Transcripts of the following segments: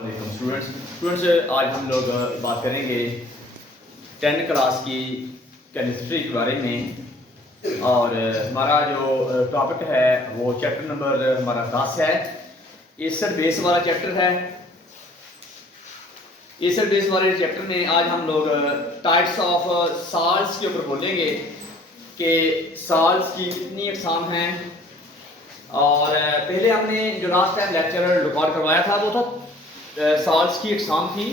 Students आज हम लोग बात करेंगे 10th क्लास की केमिस्ट्री के बारे में। और हमारा जो टॉपिक है वो चैप्टर नंबर हमारा 10 है। एसिड बेस वाला चैप्टर है। एसिड बेस वाले चैप्टर में आज हम लोग टाइप्स ऑफ साल्ट्स के ऊपर बोलेंगे कि साल्ट्स की कितनी अक़साम हैं। और पहले हमने जो लास्ट टाइम लेक्चर रिकॉर्ड करवाया था वो था साल्ट्स की अक़साम थी,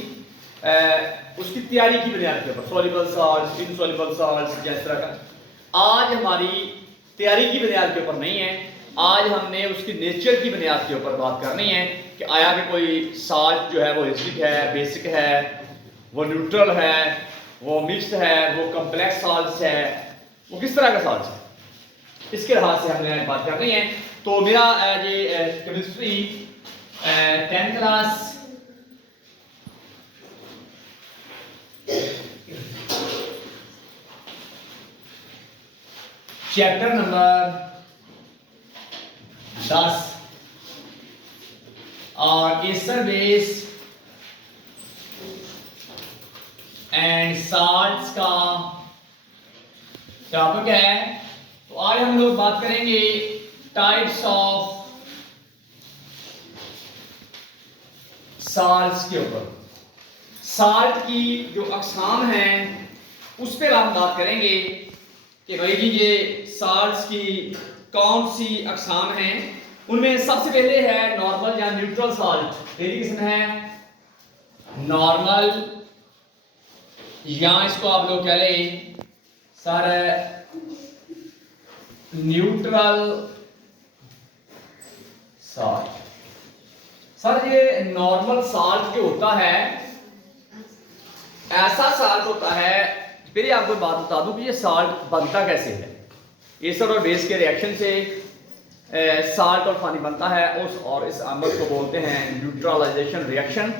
उसकी तैयारी की बुनियाद के ऊपर सॉल्युबल साल्ट्स, इनसॉल्युबल साल्ट्स, जिस तरह का। आज हमारी तैयारी की बुनियाद के ऊपर नहीं है, आज हमने उसकी नेचर की बुनियाद के ऊपर बात करनी है कि आया कि कोई साल्ट जो है वो एसिडिक है, बेसिक है, वो न्यूट्रल है, वो मिक्स्ड है, वो कम्प्लेक्स साल्ट्स है, वो किस तरह का साल्ट है, इसके लिहाज से हमने बात करनी है। तो मेरा ये chemistry 10th class chapter number 10 और एसिड बेस एंड साल्ट्स का टॉपिक है। तो आज हम लोग बात करेंगे टाइप्स ऑफ साल्ट्स के ऊपर। साल्ट की जो अक़साम हैं उस पर हम बात करेंगे कि भाई जी ये साल्ट्स की कौन सी अक़साम हैं। उनमें सबसे पहले है नॉर्मल या न्यूट्रल साल्ट। पहली किस्म है नॉर्मल, या इसको आप लोग कह लें सर न्यूट्रल साल्ट। सर ये नॉर्मल साल्ट जो होता है ऐसा साल्ट होता है, फिर आपको बात बता दूं कि ये साल्ट बनता कैसे है। एसिड और बेस के रिएक्शन से साल्ट और पानी बनता है और इस अमल को बोलते हैं न्यूट्रलाइजेशन रिएक्शन।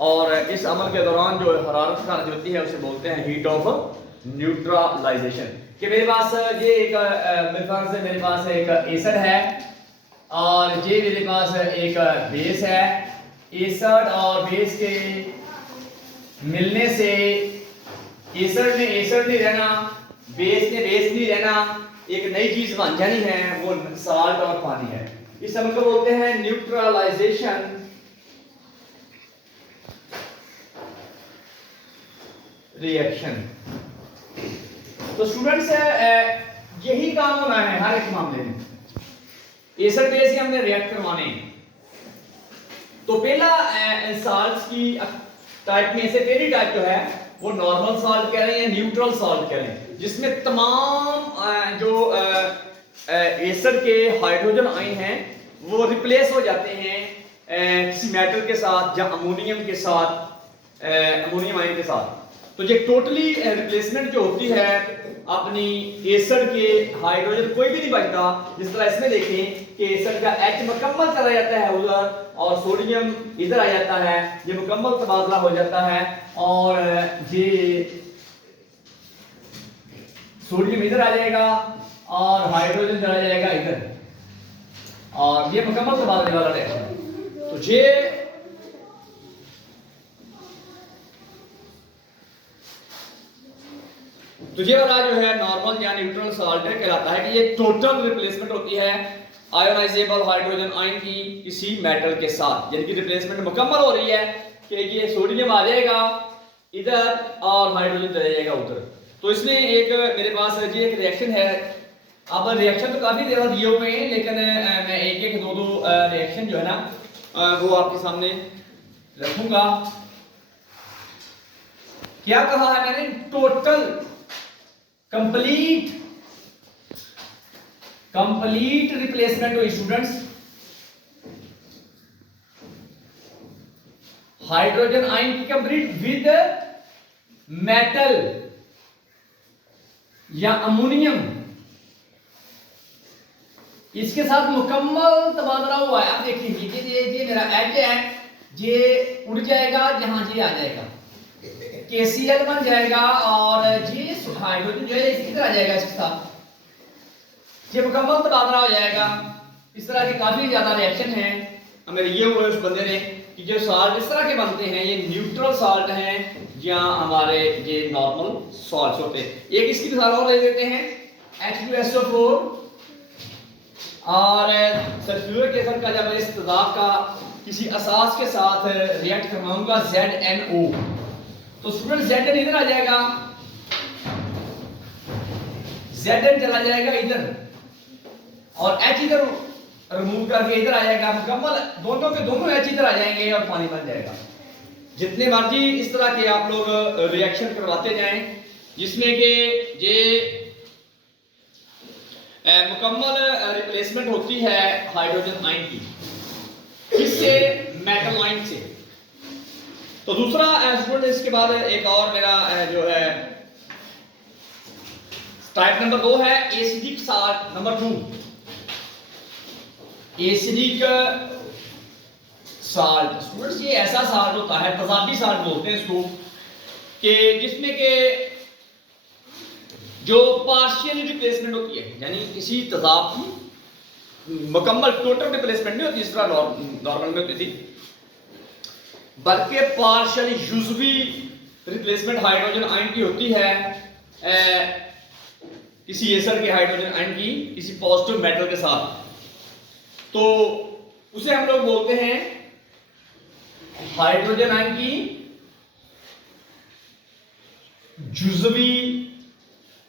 और इस अमल के दौरान जो हरारत खारिज होती है उसे बोलते हैं हीट ऑफ न्यूट्रलाइजेशन। कि मेरे पास ये एक मेरे पास एक एसिड है और ये मेरे पास एक बेस है। एसिड और बेस के मिलने से एसिड ने एसिड नहीं रहना, बेस ने बेस नहीं रहना, एक नई चीज बन जानी है, वो साल्ट और पानी है। इस अमल को बोलते हैं न्यूट्रलाइजेशन रिएक्शन। तो स्टूडेंट्स यही काम होना है हर एक मामले में। एसिड बेस से हमने रिएक्ट करवाने। तो पहला साल्ट्स की टाइप में से पहली टाइप जो है वो नॉर्मल साल्ट कह रहे हैं, न्यूट्रल साल्ट कह रहे हैं, जिसमें तमाम जो एसिड के हाइड्रोजन आयन हैं वो रिप्लेस हो जाते हैं किसी मेटल के साथ या अमोनियम के साथ, अमोनियम आयन के साथ। तो ये टोटली रिप्लेसमेंट जो होती है अपनी एसिड के हाइड्रोजन कोई भी नहीं बचता। जिस तरह इसमें देखें कि एसिड का H मुकम्मल चला जाता है उधर और सोडियम इधर आ जाता है, ये मुकम्मल तबादला हो जाता है और ये सोडियम इधर आ जाएगा और हाइड्रोजन चला जाएगा इधर और ये मुकम्मल तबादले वाला रिएक्शन। तो ये वाला जो है नॉर्मल या न्यूट्रल साल्ट कहलाता है कि ये टोटल रिप्लेसमेंट होती है आयोनाइजेबल हाइड्रोजन आयन की किसी मेटल के साथ, यानी कि रिप्लेसमेंट मुकम्मल हो रही है कि ये सोडियम आ जाएगा इधर और हाइड्रोजन चला जाएगा उधर। तो इसमें एक मेरे पास ये एक रिएक्शन है। अब रिएक्शन तो काफी ज्यादा दिए हुए हैं लेकिन मैं एक एक दो रिएक्शन जो है ना वो आपके सामने रखूंगा। क्या कहा है मैंने? टोटल कंप्लीट रिप्लेसमेंट हुई स्टूडेंट्स। हाइड्रोजन आयन की कंप्लीट विद मेटल या अमोनियम, इसके साथ मुकम्मल तबादला हुआ है। आप देखिए ये मेरा H है, ये उड़ जाएगा, जहां ये आ जाएगा KCl बन जाएगा और ये हाइड्रोजन जो है इधर आ जाएगा, इसके साथ ये मुकम्मल तबादला हो जाएगा। इस तरह के काफी ज्यादा रिएक्शन हैं मेरे ये हुए उस बंदे ने कि जो साल्ट इस तरह के बनते हैं ये न्यूट्रल साल्ट हैं या हमारे ये नॉर्मल सॉल्ट्स होते हैं। एक इसकी मिसाल और ले लेते हैं, H2SO4 और सल्फ्यूरिक एसिड का जब इस तेजाब का किसी असास के साथ रिएक्ट करवाऊंगा ZNO, तो स्टूडेंट Zn इधर आ जाएगा, Zn चला जाएगा इधर और H इधर रिमूव करके इधर आ जाएगा, मुकम्मल दोनों के दोनों H इधर आ जाएंगे और पानी बन जाएगा। जितने मर्जी इस तरह के आप लोग रिएक्शन करवाते जाएं जिसमें कि ये मुकम्मल रिप्लेसमेंट होती है हाइड्रोजन आयन की, किससे? मेटल आयन से। तो दूसरा स्टूडेंट इसके बाद एक और मेरा जो है टाइप नंबर 2 है acidic salt number 2। Acidic salt students ये ऐसा साल्ट होता है, तेजाबी साल्ट बोलते हैं इसको, कि जिसमें के जो पार्शियल रिप्लेसमेंट होती है, यानी किसी तेजाब की मुकम्मल टोटल रिप्लेसमेंट नहीं होती इस तरह नॉर्मल में होती थी, बल्कि पार्शियल युजवी रिप्लेसमेंट हाइड्रोजन आयन की होती है किसी एसिड के हाइड्रोजन आयन की किसी पॉजिटिव मेटल के साथ। तो उसे हम लोग बोलते हैं हाइड्रोजन आयन की जुजवी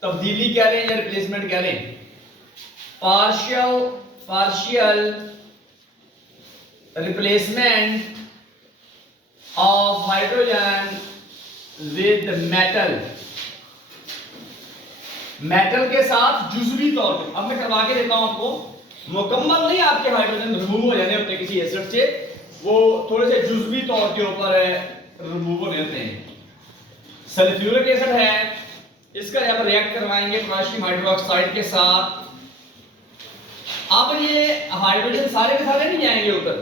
तब्दीली कह लें या रिप्लेसमेंट कह लें, partial replacement of hydrogen with metal, metal के साथ जुजवी तौर पे। अब मैं करवा के देता हूं आपको, मुकम्मल नहीं आपके हाइड्रोजन रिमूव हो जाने होते किसी एसिड से, वो थोड़े से जुजवी तौर के ऊपर रिमूव होने होते हैं। सल्फ्यूरिक एसिड है, इसका जब रिएक्ट करवाएंगे पोटेशियम हाइड्रोक्साइड के साथ, अब ये हाइड्रोजन सारे के सारे नहीं जाएंगे उधर,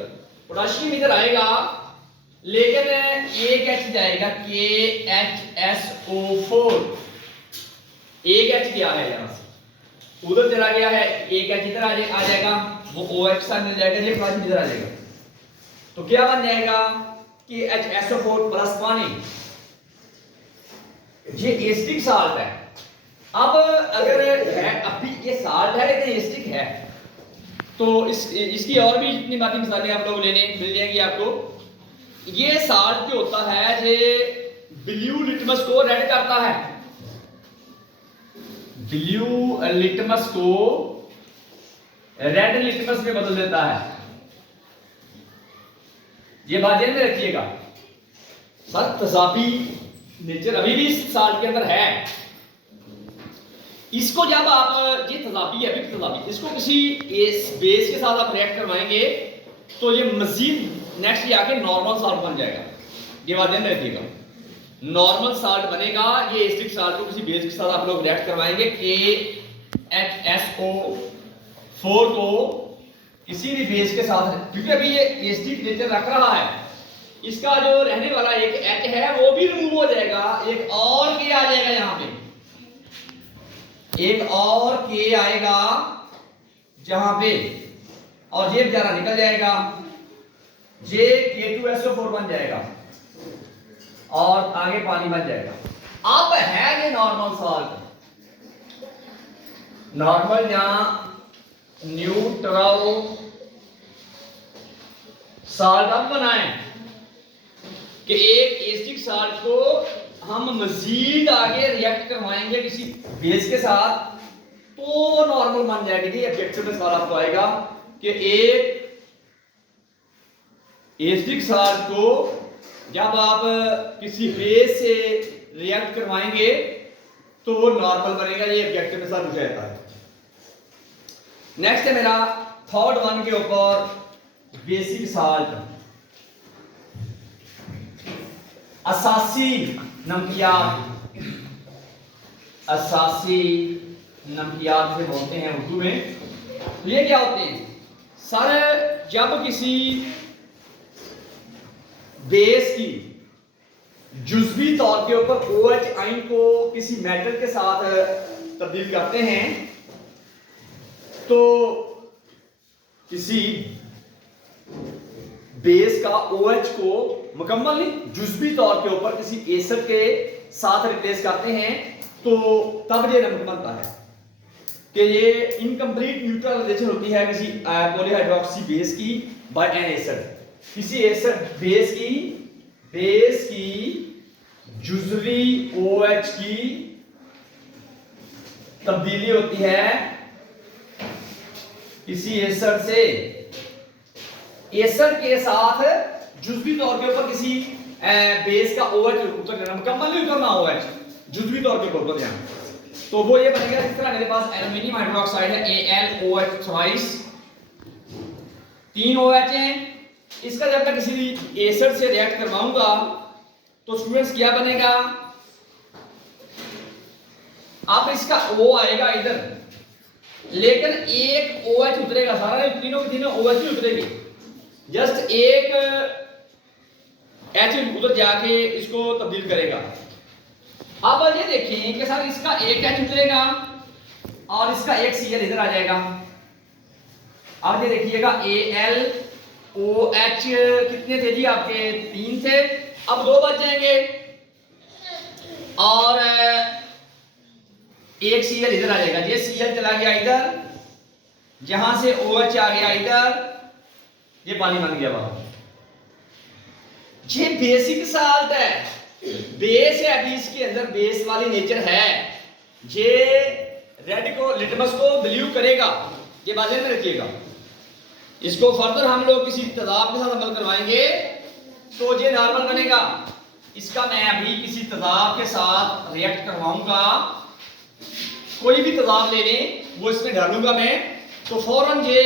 पोटेशियम इधर आएगा लेकिन एक H जाएगा KHSO4, एक H गया है यहां से उधर चला गया है, एक H इधर आ जाएगा, वो OH साथ मिल जाएगा, ये पोटेशियम इधर आ जाएगा, तो क्या बन जाएगा KHSO4 प्लस पानी। ये एसिडिक साल्ट है। अब अगर है अभी ये साल्ट है लेकिन एसिडिक है, तो इसकी और भी जितनी बाकी मिसालें आप लोग लेने मिल जाएंगी आपको। ये साल्ट जो होता है ये ब्लू लिटमस को रेड करता है, ब्लू लिटमस को रेड लिटमस में बदल देता है। ये बात ध्यान में रखिएगा, सर तेजाबी नेचर अभी भी इस साल्ट के अंदर है। इसको जब आप ये तेजाबी है, अभी तेजाबी, इसको किसी बेस के साथ आप रिएक्ट करवाएंगे तो ये मजीद नेक्स्ट ये आके नॉर्मल साल्ट बन जाएगा। ये बात ध्यान रखिएगा, नॉर्मल साल्ट बनेगा। ये एसिडिक साल्ट को किसी बेस के साथ आप लोग रिएक्ट करवाएंगे, KHSO4 को किसी भी बेस के साथ, क्योंकि अभी ये एसिडिक नेचर रख रहा है, इसका जो रहने वाला एक H है वो भी रिमूव हो जाएगा, एक और K आ जाएगा, यहां पे एक और K आएगा जहां पे, और ये बेचारा निकल जाएगा, ये K2SO4 बन जाएगा और आगे पानी बन जाएगा। अब है ये नॉर्मल साल्ट, नॉर्मल या न्यूट्रल साल्ट हम बनाएं कि एक एसिडिक साल्ट को हम मजीद आगे रिएक्ट करवाएंगे किसी बेस के साथ तो वो नॉर्मल बन जाएगी। ये ऑब्जेक्टिव में सवाल आपको आएगा कि एक एसिडिक साल्ट को जब आप किसी बेस से रिएक्ट करवाएंगे तो वो नॉर्मल बनेगा। ये ऑब्जेक्टिव में सवाल पूछा जाता है। नेक्स्ट है मेरा थर्ड वन के ऊपर बेसिक साल्ट, असासी नमकियात, असासी नमकियात से बोलते हैं उर्दू में। तो ये क्या होते हैं सर, जब किसी बेस की जुज़वी तौर के ऊपर OH आयन को किसी मेटल के साथ तब्दील करते हैं तो किसी बेस का OH को मुकम्मल नहीं जुज़वी तौर के ऊपर किसी एसिड के साथ रिप्लेस करते हैं तो तब ये नमक बनता है कि ये इनकम्प्लीट न्यूट्रलाइजेशन होती है किसी पॉलीहाइड्रोक्सी बेस की बाय एन एसिड। किसी एसिड बेस की जुज़वी OH की तब्दीली होती है किसी एसिड से एसिड के साथ जुज़वी तौर के ऊपर किसी बेस का OH उतर जाना, मुकम्मल नहीं उतरना OH, जुज़वी तौर के ऊपर उतर जाना। तो वो ये बनेगा इस तरह, मेरे पास एल्युमिनियम हाइड्रोक्साइड है AlOH थ्राइस, 3 OH हैं। इसका जब मैं किसी एसिड से रिएक्ट करवाऊंगा तो स्टूडेंट्स क्या बनेगा, अब इसका O आएगा इधर, लेकिन एक OH उतरेगा, सारा तीनों के तीनों OH ही उतरेगी, जस्ट एक H उधर जाके इसको तब्दील करेगा। अब ये देखिए कि सर इसका एक H उतरेगा और इसका एक Cl इधर आ जाएगा। अब ये देखिएगा AlOH कितने थे जी आपके, 3 थे, अब 2 बच जाएंगे और एक Cl इधर आ जाएगा। ये Cl चला गया इधर, जहां से OH आ गया इधर, ये पानी बन गया बाहर। ये बेसिक साल्ट है, बेस है, अभी इसके अंदर बेस वाली नेचर है, ये रेड को लिटमस को ब्लू करेगा, ये बातें में रखिएगा। इसको फर्दर हम लोग किसी तेजाब के साथ अमल करवाएंगे तो ये नॉर्मल बनेगा। इसका मैं अभी किसी तेजाब के साथ रिएक्ट करवाऊंगा, कोई भी तेजाब ले लें वो इसमें डालूंगा मैं, तो फौरन ये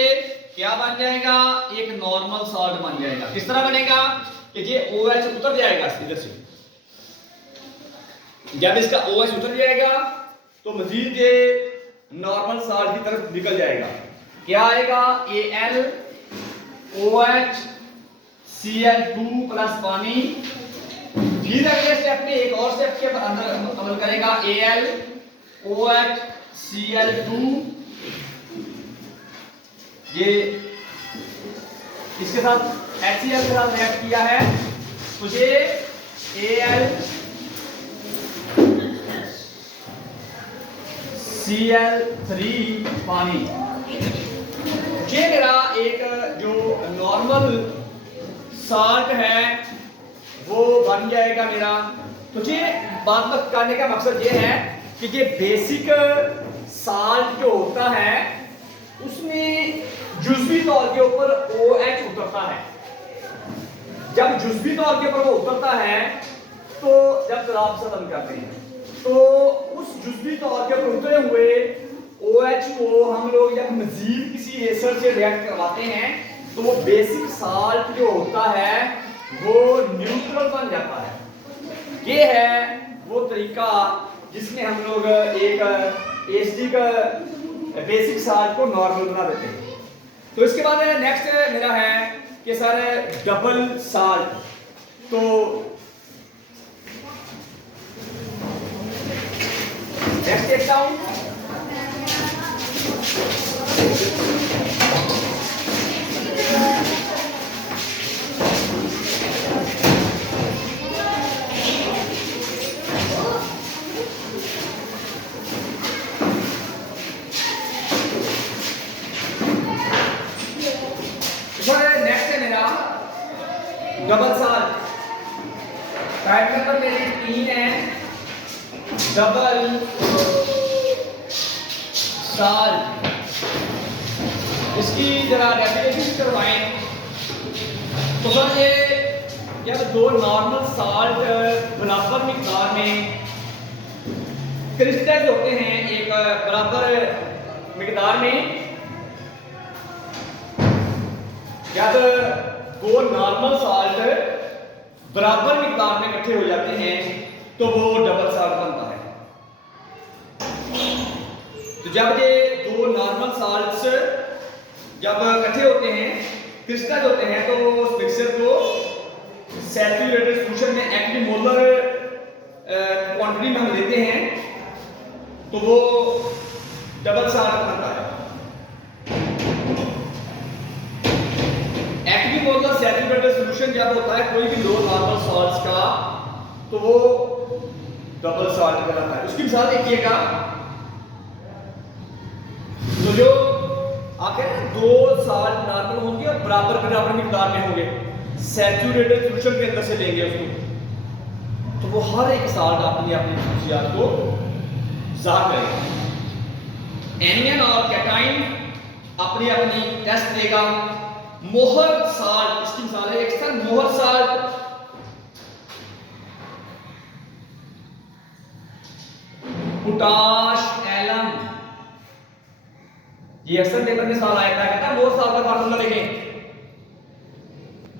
क्या बन जाएगा, एक नॉर्मल सॉल्ट बन जाएगा। किस तरह बनेगा कि ये OH उतर जाएगा इधर से, जब इसका OH उतर जाएगा तो मजीद ये नॉर्मल सॉल्ट की तरफ निकल जाएगा। क्या आएगा, AlOH Cl2 प्लस पानी। फिर अगले स्टेप में एक और स्टेप के अंदर अमल करेगा, AlOH Cl2, ये इसके साथ HCl के साथ रिएक्ट किया है, मुझे AlCl3 पानी। ये मेरा एक जो नॉर्मल साल्ट है वो बन जाएगा मेरा। तो ये बात करने का मकसद ये है कि ये बेसिक साल्ट जो होता है उसमें जुज़वी तौर के ऊपर OH उतरता है। जब जुज़वी तौर के ऊपर वो उतरता है तो जब तेजाब से बंद करते हैं तो उस जुज़वी तौर के ऊपर उतरे हुए OH को हम लोग जब मजीद किसी एसिड से रिएक्ट करवाते हैं तो वो बेसिक साल्ट जो होता है वो न्यूट्रल बन जाता है। ये है वो तरीका जिसमें हम लोग एक एसिड का बेसिक साल्ट को नॉर्मल बना देते हैं। तो इसके बाद नेक्स्ट मेरा है कि सर डबल साल्ट। तो नेक्स्ट देखता हूं, नेक्स्ट है मेरा डबल साल्ट। टाइप नंबर मेरी 3 है, डबल साल्ट। इसकी जरा डेफिनेशन करवाएं। तो सर ये जब दो नॉर्मल साल्ट बराबर मिकदार में क्रिस्टलाइज होते हैं, एक बराबर मिकदार में, जब दो नॉर्मल साल्ट बराबर मिकदार में इकट्ठे हो जाते हैं तो वो डबल साल्ट बनता है। तो जब ये दो नॉर्मल साल्ट्स जब इकट्ठे होते हैं, क्रिस्टलाइज होते हैं, तो उस मिक्सचर को सैचुरेटेड सॉल्यूशन में एक्टिमोलर क्वांटिटी में हम लेते हैं तो वो डबल साल्ट बनता है। एक्टिमोलर सैचुरेटेड जब होता है कोई भी लो नॉर्मल सॉल्ट्स का तो वो डबल सॉल्ट कहलाता है। उसकी मिसाल देखिएगा, तो जो आखिर दो सॉल्ट नॉर्मल होंगे और बराबर बराबर मिकदार में होंगे, सैचुरेटेड सोल्यूशन के अंदर से लेंगे उसको, तो वो हर एक सॉल्ट अपनी अपनी खसूसियात को ज़ाहिर करेगा। एनियन और कैटाइन अपनी अपनी टेस्ट देगा। मोहर साल्ट इसकी मिसाल है, एक सर मोहर साल्ट पोटाश एलम, ये अक्सर पेपर में सवाल आया था, कहता है मोहर साल्ट का फार्मूला लिखें।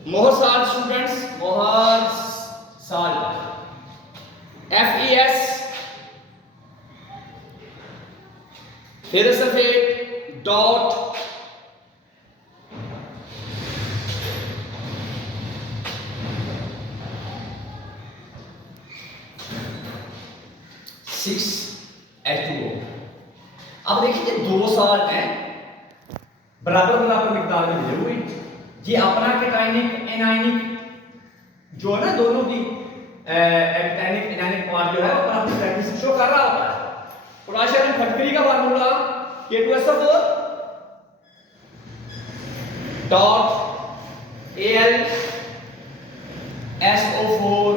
मोहर साल्ट स्टूडेंट्स, मोहर salt FeS ferrous sulphate dot H2O। अब देखिए दो साल्ट हैं बराबर बराबर मिकदार में मिले हुए, ये अपना कैटाइनिक एनाइनिक जो है ना दोनों की कैटाइनिक एनाइनिक पार्ट जो है वो अपनी प्रैक्टिस शो कर रहा होता है। पोटेशियम फटकरी का formula K2SO4 dot AlSO4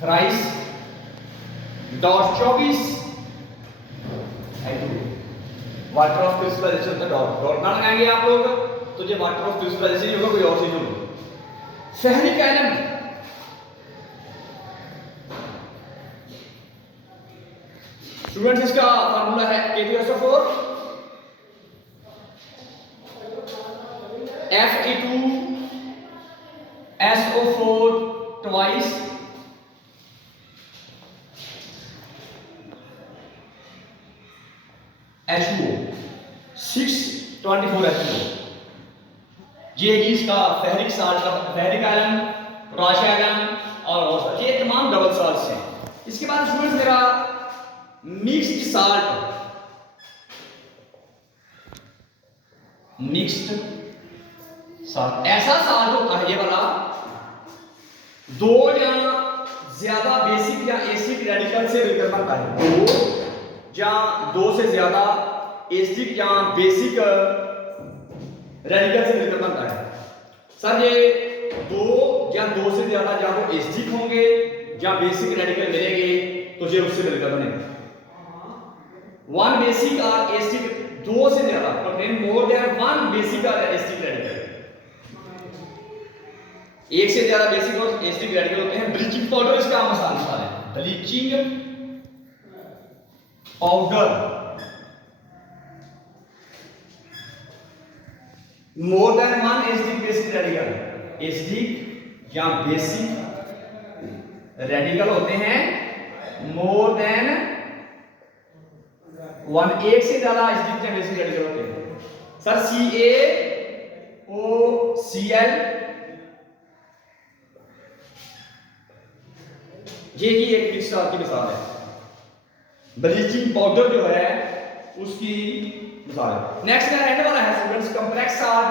thrice dot 24 water of crystallisation का डॉट डॉट ना लगाएंगे आप लोग तो ये वाटर ऑफ क्रिस्टलाइजेशन होगा, कोई और चीज होगी। फेरिक एलिमेंट स्टूडेंट्स इसका फार्मूला है K2SO4 Fe2SO4 twice H2O 624 H2O। ये इसका फेरिक साल्ट का फेरिक आयरन, पोटेशियम आयरन और ये तमाम डबल साल्ट्स हैं। इसके बाद स्टूडेंट्स मेरा मिक्स्ड साल्ट, मिक्स्ड साल्ट ऐसा साल्ट होता है ये वाला दो या ज्यादा बेसिक या एसिड रेडिकल से मिलकर बनता है, दो से ज्यादा एसिडिक या बेसिक रेडिकल से मिलकर बनता है। सर ये दो से ज्यादा या तो एसिडिक होंगे या बेसिक रेडिकल मिलेंगे तो ये उससे मिलकर बनेगा। वन बेसिक और एसिडिक दो से ज्यादा contain more than one basic और एसिडिक रेडिकल, एक से ज्यादा बेसिक और एसिडिक रेडिकल होते हैं। ब्लीचिंग पाउडर इसका मिसाल है, bleaching powder more than one acidic basic radical, acidic या बेसिक रेडिकल होते हैं मोर देन वन, एक से ज्यादा एसिडिक या बेसिक रेडिकल होते हैं। सर CaOCl ये ही एक मिक्सचर की मिसाल है, ब्लीचिंग पाउडर जो है उसकी मिसाल है। नेक्स्ट मेरा रहने वाला है students complex salt.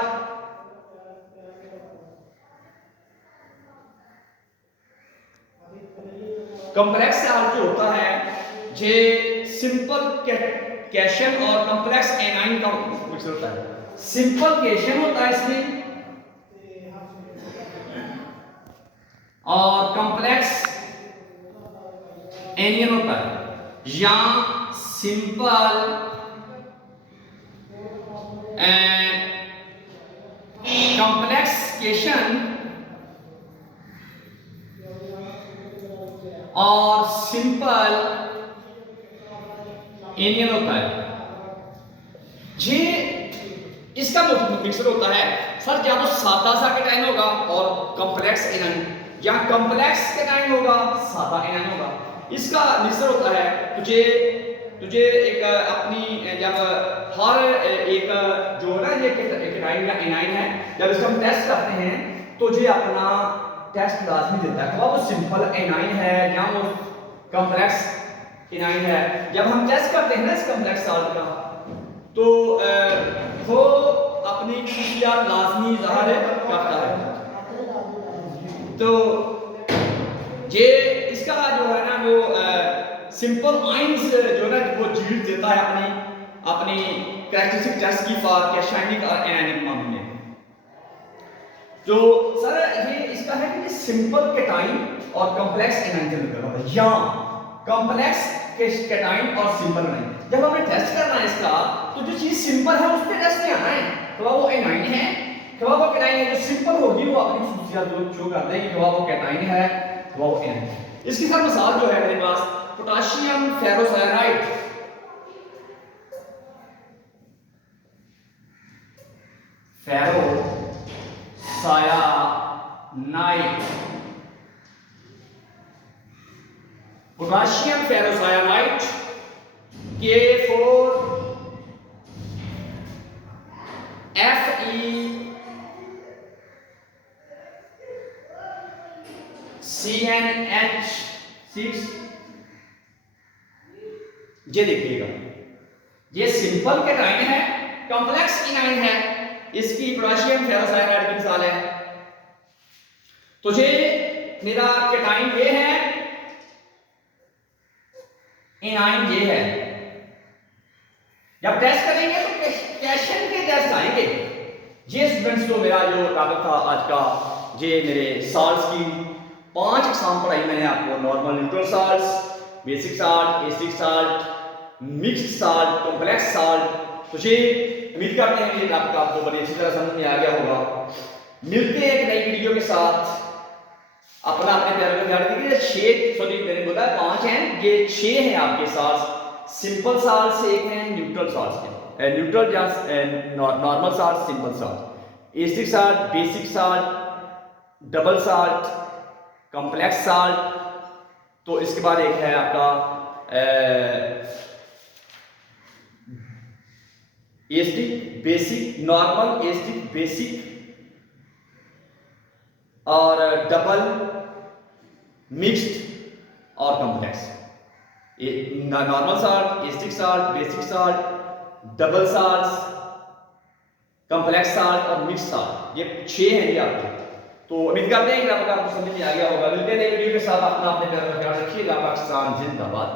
Complex salt जो होता है ये सिंपल कैशन और कॉम्प्लेक्स एनाइन का मिक्सचर होता है। सिंपल कैशन होता है इसमें और कॉम्प्लेक्स एनियन होता है, या सिंपल कॉम्प्लेक्सिकेशन और सिंपल एनियन होता है। ये इसका मिक्सचर होता है सर, या तो सादा सा कैटाइन होगा और कॉम्प्लेक्स एनाइन, या कॉम्प्लेक्स कैटाइन होगा सादा एनाइन होगा। इसका मिक्सचर होता है तुझे एक अपनी जब हर एक जो है ना ये कैटाइन या एनाइन है, जब इसका हम टेस्ट करते हैं तो ये अपना टेस्ट लाजमी देता है, वो सिंपल एनाइन है या वो कॉम्प्लेक्स एनाइन है। जब हम टेस्ट करते हैं ना इस कॉम्प्लेक्स साल्ट का तो वो अपनी खुशियात लाजमी ज़ाहिर करता है। तो ये इसका जो है ना वो सिंपल आइंस जो है वो जील देता है अपनी अपनी कैरेक्टरिस्टिक टेस्ट की फॉर कैटायनिक और एनायनिक मामले में। तो सर ये इसका है कि सिंपल कैटाइन और कॉम्प्लेक्स एनायन के अंदर होता है, या कॉम्प्लेक्स कैटाइन और सिंपल एनायन। जब हमें टेस्ट करना है इसका तो जो चीज सिंपल है उस पे टेस्ट नहीं आना है, तो वो एनायन है तो वो कैटाइन है। जो सिंपल होगी वो अपनी खुशियां जो करते हैं कि वो कैटाइन है तो वो एनायन है। इसकी सर मिसाल जो है मेरे पास पोटेशियम फेरोसायनाइड, फेरोसायनाइड पोटेशियम फेरोसायनाइड K4 FeCnH6। ये देखिएगा ये सिंपल कैटाइन है, कॉम्प्लेक्स एनायन है, इसकी पोटेशियम फेरोसायनाइड की मिसाल है। तो ये मेरा कैटाइन ये है, एनायन ये है। जब टेस्ट करेंगे तो कैशन के टेस्ट आएंगे। ये स्टूडेंट्स तो मेरा जो टॉपिक था आज का, ये मेरे साल्ट्स की 5 एग्जाम पढ़ाई मैंने आपको, normal neutral salts, basic salt, acidic salt, mixed salt, complex salt. तो ये उम्मीद करते हैं ये टॉपिक आपको बड़ी अच्छी तरह समझ में आ गया होगा। मिलते हैं एक नई वीडियो के साथ। अपना अपने प्यारे को ध्यान रखिए। 6 सॉरी मैंने बोला 5 हैं, ये 6 हैं आपके साथ। सिंपल साल्ट से एक है, न्यूट्रल साल्ट के न्यूट्रल या normal salt, simple salt, acidic salt, basic salt, double salt, complex salt. तो इसके बाद एक है आपका acidic basic, normal acidic basic और डबल, मिक्स्ड और complex. Normal salt, acidic salt, basic salt, double salt, complex salt और मिक्स्ड साल्ट, ये 6 हैं ये आपके। तो उम्मीद करते हैं कि आपको समझ में आ गया होगा। मिलते हैं नई वीडियो के साथ। अपना अपने प्यार का ख्याल रखिएगा। पाकिस्तान जिंदाबाद।